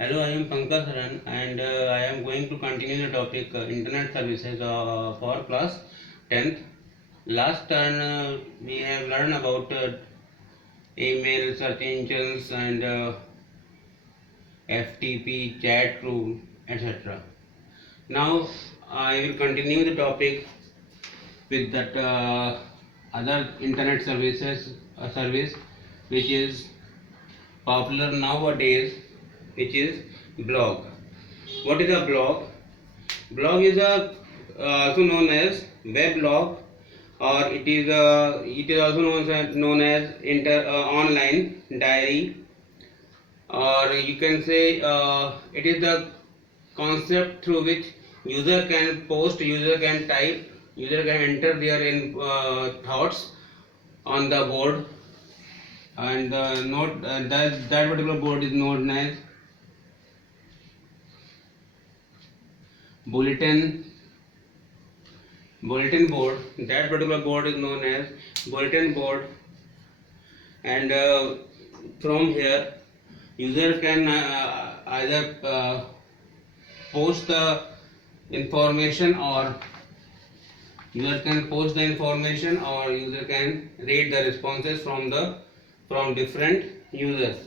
Hello, I am Pankaj Saran and I am going to continue the topic Internet services for class 10th. Last turn we have learned about email, search engines and FTP, chat room, etc. Now I will continue the topic with that other internet service which is popular nowadays, which is blog. What is a blog? Blog is also known as weblog, or it is also known as online diary, or you can say it is the concept through which user can type, user can enter their thoughts on the board, and note that particular board is known as bulletin bulletin board. That particular board is known as bulletin board, and from here user can either post the information, or user can post the information, or user can read the responses from different users.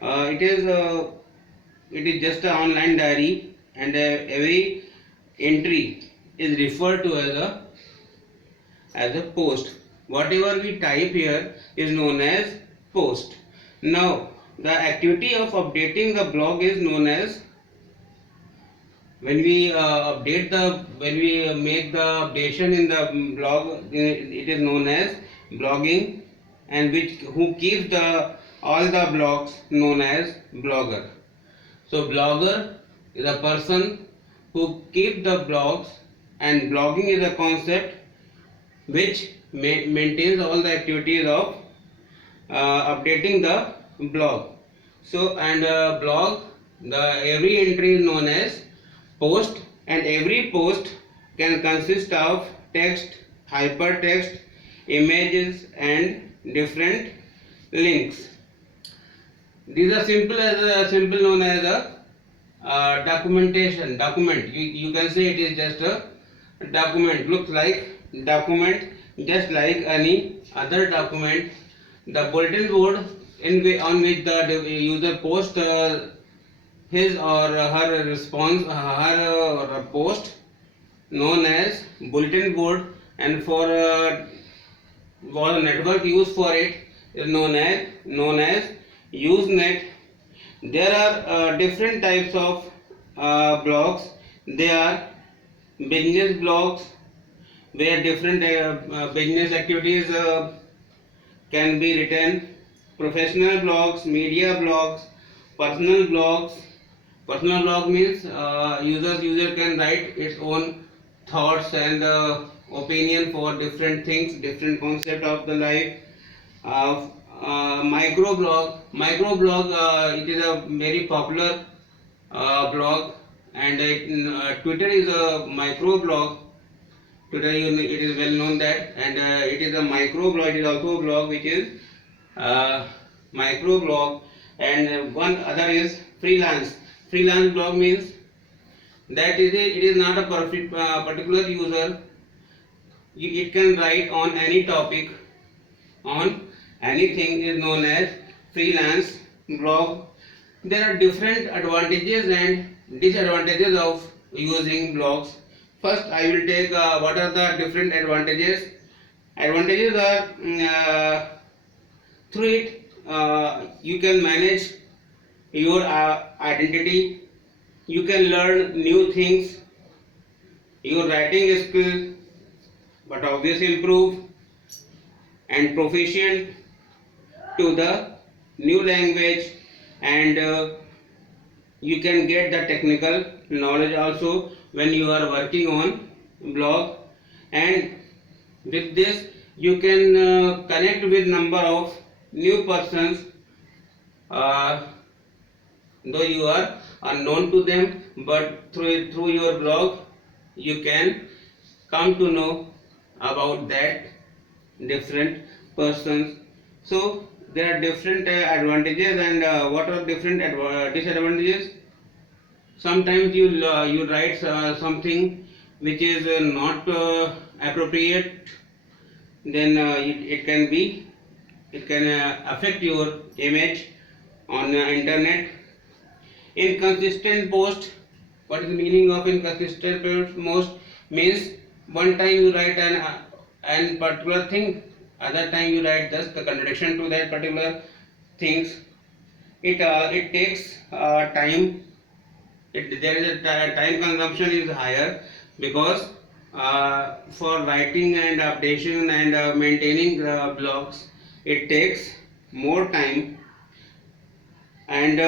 It is just an online diary, and every entry is referred to as a post. Whatever we type here is known as post. Now the activity of updating the blog is known as, when we make the updation in the blog, it is known as blogging, and who keeps all the blogs known as blogger. So blogger is a person who keeps the blogs, and blogging is a concept which maintains all the activities of updating the blog. So, and blog, the every entry is known as post, and every post can consist of text, hypertext, images and different links. These are simple known as a document. You can say it is just a document, looks like document, just like any other document. The bulletin board on which the user posts his or her response, her post, known as bulletin board, and for the network used for it is known as Usenet. There are different types of blogs. They are business blogs, where different business activities can be written. Professional blogs, media blogs, personal blogs. Personal blog means user can write its own thoughts and opinion for different things, different concept of the life. Microblog. It is a very popular blog, and Twitter is a microblog. Twitter, it is well known that, and it is a microblog. It is also a blog which is microblog, and one other is freelance. Freelance blog means that it is not a particular user. It can write on any topic, on anything, is known as freelance blog. There are different advantages and disadvantages of using blogs. First, I will take what are the different advantages. Advantages are, through it you can manage your identity, you can learn new things, your writing skill but obviously improve, and proficient to the new language, and you can get the technical knowledge also when you are working on blog. And with this you can connect with number of new persons, though you are unknown to them, but through your blog you can come to know about that different persons. So there are different advantages, and what are different disadvantages. Sometimes you write something which is not appropriate, then it can affect your image on internet. Inconsistent post. What is the meaning of inconsistent post? Means one time you write an particular thing, other time you write just the contradiction to that particular things. It takes time. There is a time consumption is higher, because for writing and updation and maintaining blogs, it takes more time. And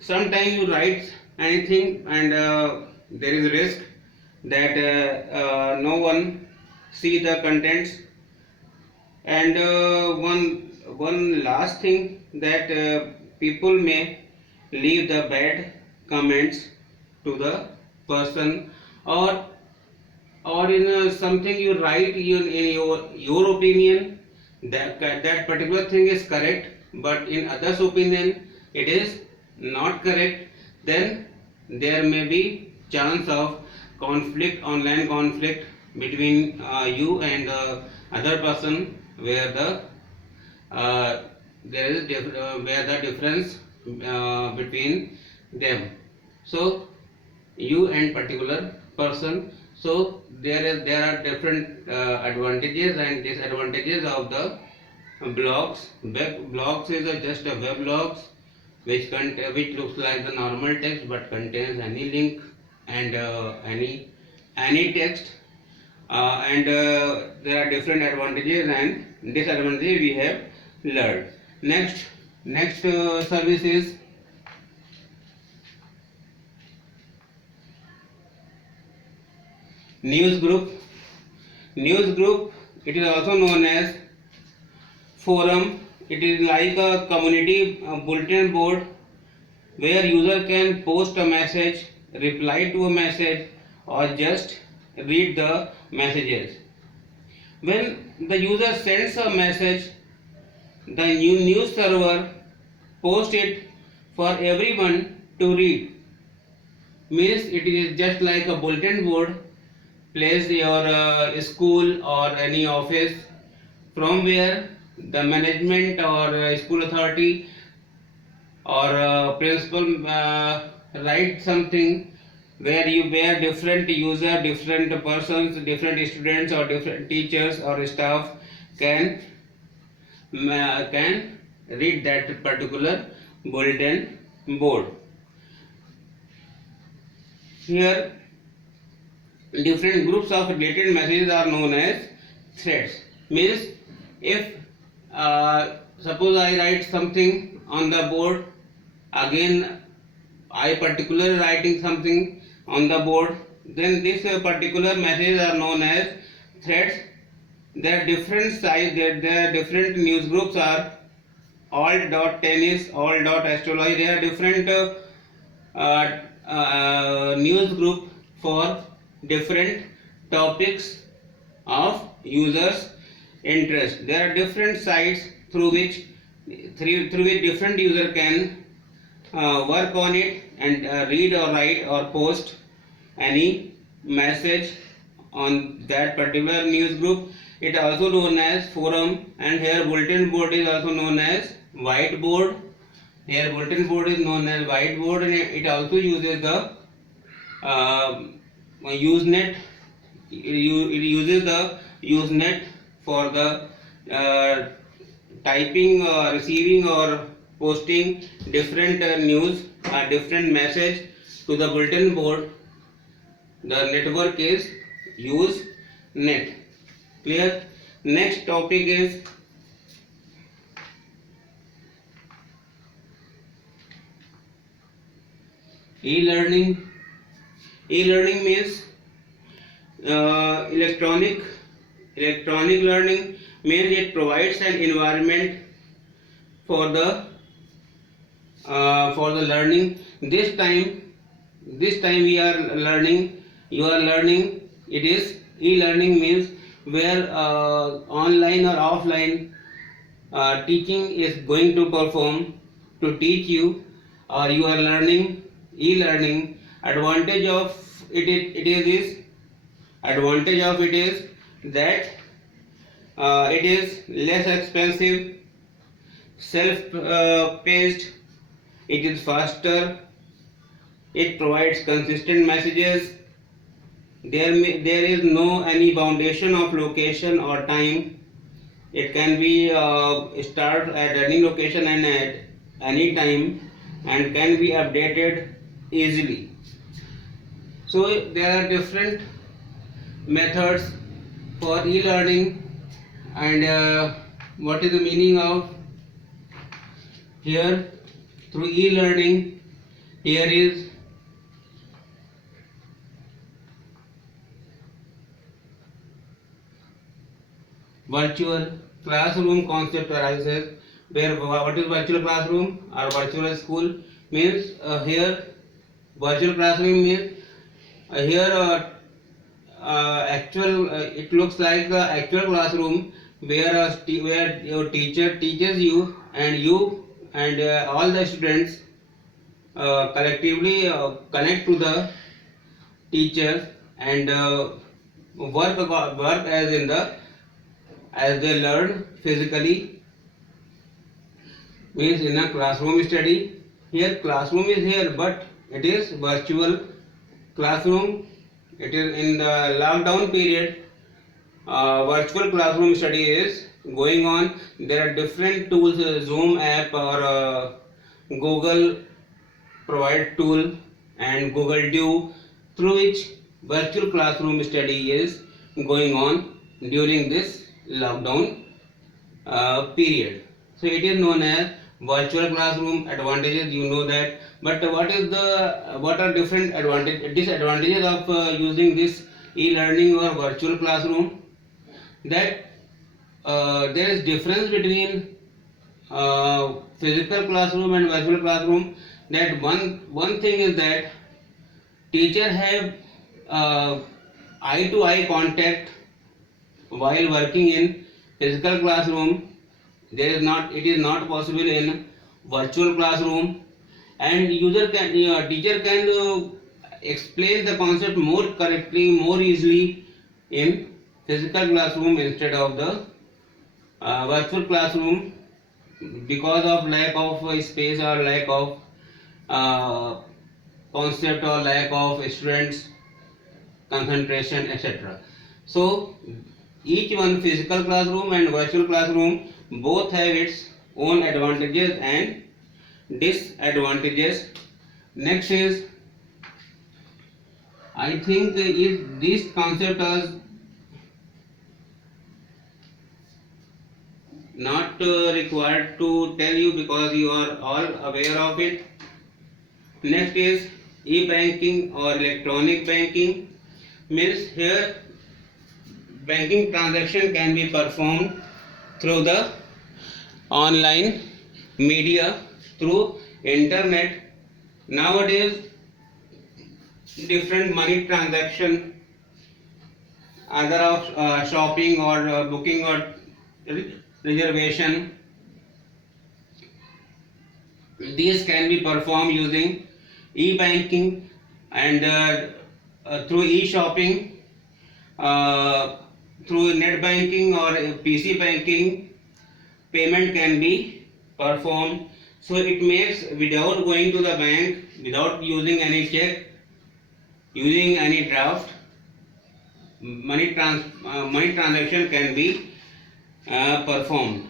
sometimes you write anything, and there is risk that no one see the contents. And one last thing, that people may leave the bad comments to the person, or in something you write in your opinion, that particular thing is correct, but in others opinion it is not correct. Then there may be chance of conflict, online conflict between you and other person, where where the difference between them. So you and particular person. So there are different advantages and disadvantages of the blogs. Blogs is just a web logs which looks like the normal text but contains any link and any text. And there are different advantages and disadvantages we have learned. Next service is news group. News group, it is also known as forum. It is like a community bulletin board where user can post a message, reply to a message, or just read the messages. When the user sends a message, the new news server posts it for everyone to read. Means it is just like a bulletin board placed your school or any office, from where the management or school authority or principal write something, where different user, different persons, different students or different teachers or staff can read that particular bulletin board. Here different groups of related messages are known as threads. Means if suppose I write something on the board, again I particular writing something on the board, then this particular messages are known as threads. There are different size, there are different news groups are alt.tennis, alt.astrology. There are different news group for different topics of users interest. There are different sites through which different user can work on it and read or write or post any message on that particular news group. It also known as forum, and here bulletin board is also known as whiteboard. Here bulletin board is known as whiteboard, and it also uses the Usenet. It uses the Usenet for the typing, receiving or posting different news, different message to the bulletin board. The network is Usenet. Clear? Next topic is e-learning. E-learning means electronic learning. Means it provides an environment for the learning. This time we are learning, you are learning. It is e-learning means where online or offline teaching is going to perform to teach you, or you are learning e-learning. Advantage of it is that it is less expensive, self paced, it is faster, it provides consistent messages. There is no any foundation of location or time. It can be start at any location and at any time, and can be updated easily. So there are different methods for e-learning, and what is the meaning of here through e-learning? Here is virtual classroom concept arises, where what is virtual classroom or virtual school means here virtual classroom means here actual it looks like the actual classroom where where your teacher teaches you, and all the students collectively connect to the teacher, and work as in the as they learn physically, means in a classroom study. Here classroom is here, but it is virtual classroom. It is in the lockdown period. Virtual classroom study is going on. There are different tools, Zoom app or Google provide tool, and Google Duo, through which virtual classroom study is going on during this lockdown period. So it is known as virtual classroom. Advantages, you know that, but what are different disadvantages of using this e-learning or virtual classroom? That there is difference between physical classroom and virtual classroom. That one thing is that teacher have eye to eye contact while working in physical classroom. It is not possible in virtual classroom, and teacher can explain the concept more correctly, more easily in physical classroom instead of the virtual classroom, because of lack of space or lack of concept or lack of students concentration, etc. So each one, physical classroom and virtual classroom, both have its own advantages and disadvantages. Next is, I think if this concept is not required to tell you because you are all aware of it. Next is e-banking or electronic banking, means here banking transaction can be performed through the online media, through internet. Nowadays different money transaction, either of shopping or booking or reservation, these can be performed using e-banking, and through e-shopping, through net banking or PC banking, payment can be performed. So it makes, without going to the bank, without using any check, using any draft, money transaction can be performed.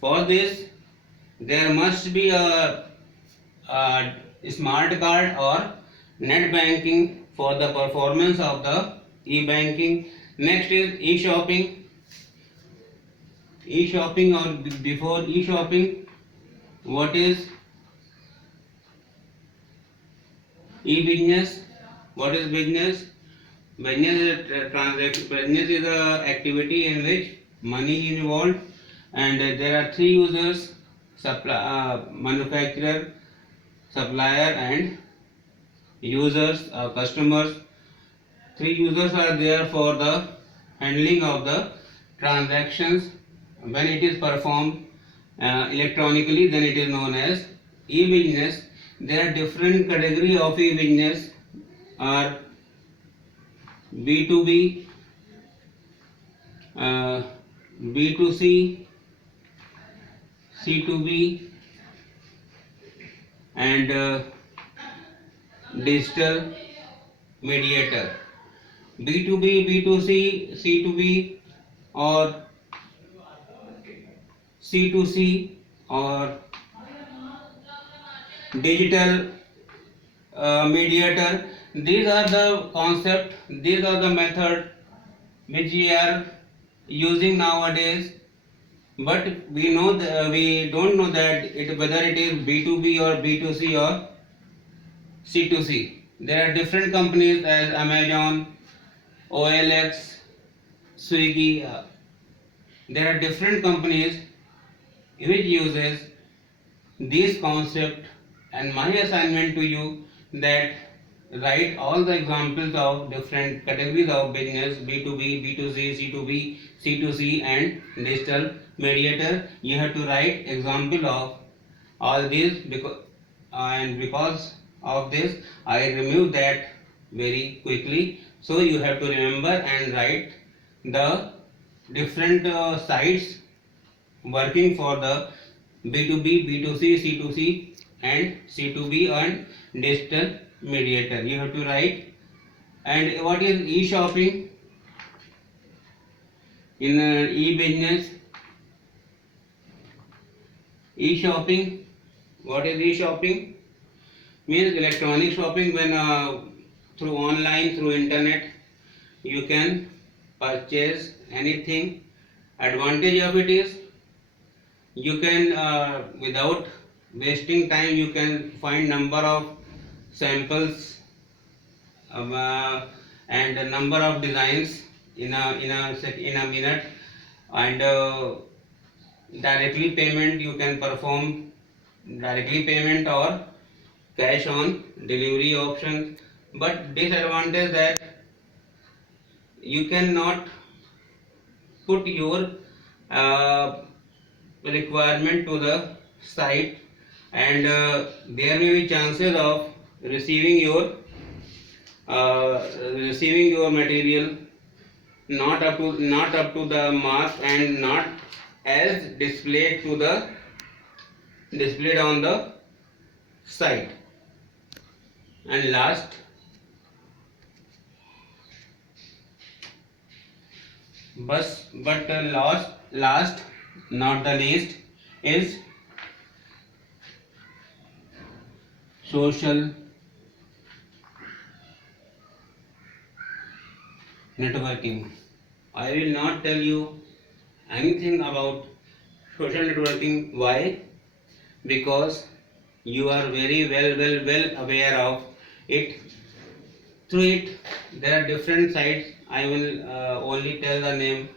For this, there must be a smart card or net banking for the performance of the e-banking. Next is e-shopping. E-shopping, or before e-shopping, what is e-business? What is business? Business is a transaction. Business is a activity in which money is involved, and there are three users: manufacturer, supplier, and users, customers. Three users are there for the handling of the transactions, when it is performed electronically, then it is known as e-business. There are different category of e-business are B2B, B2C, C2B, and digital mediator. B2B, B2C, C2B, or C2C, or digital mediator. These are the concept, these are the method which we are using nowadays. But we know we don't know that whether it is B2B or B2C or C2C. There are different companies as Amazon, OLX, Swiggy. There are different companies which uses this concept, and my assignment to you that write all the examples of different categories of business: B2B, B2C, C2B, C2C, and digital mediator. You have to write example of all these, because of this I remove that very quickly. So you have to remember and write the different sites working for the B2B, B2C, C2C, and C2B and digital mediator. You have to write. And what is e-shopping? In e-business, e-shopping. What is e-shopping? Means electronic shopping, when through online, through internet, you can purchase anything. Advantage of it is you can without wasting time, you can find number of samples and a number of designs in a minute, and directly payment you can perform, directly payment or cash on delivery option. But disadvantage that you cannot put your requirement to the site, and there may be chances of receiving your material not up to the mark, and not as displayed on the site. And last but last not the least is social networking. I will not tell you anything about social networking. Why? Because you are very well aware of it. Through it, there are different sites. I will only tell the name: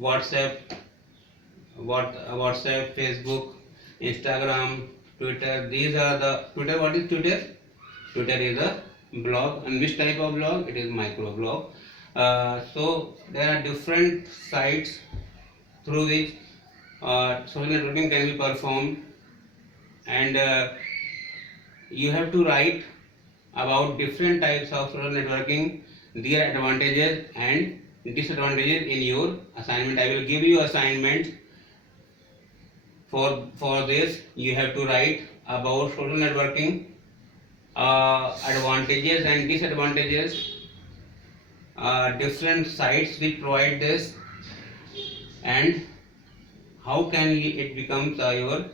WhatsApp, Facebook, Instagram, Twitter. These are the Twitter. What is Twitter? Twitter is a blog. And which type of blog? It is microblog. So there are different sites through which social networking can be performed, and you have to write about different types of social networking, their advantages and disadvantages in your assignment. I will give you assignment for this. You have to write about social networking, advantages and disadvantages, different sites which provide this, and how can it becomes your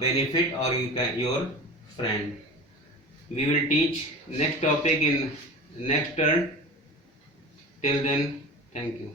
benefit or your friend. We will teach next topic in next turn. Till then, thank you.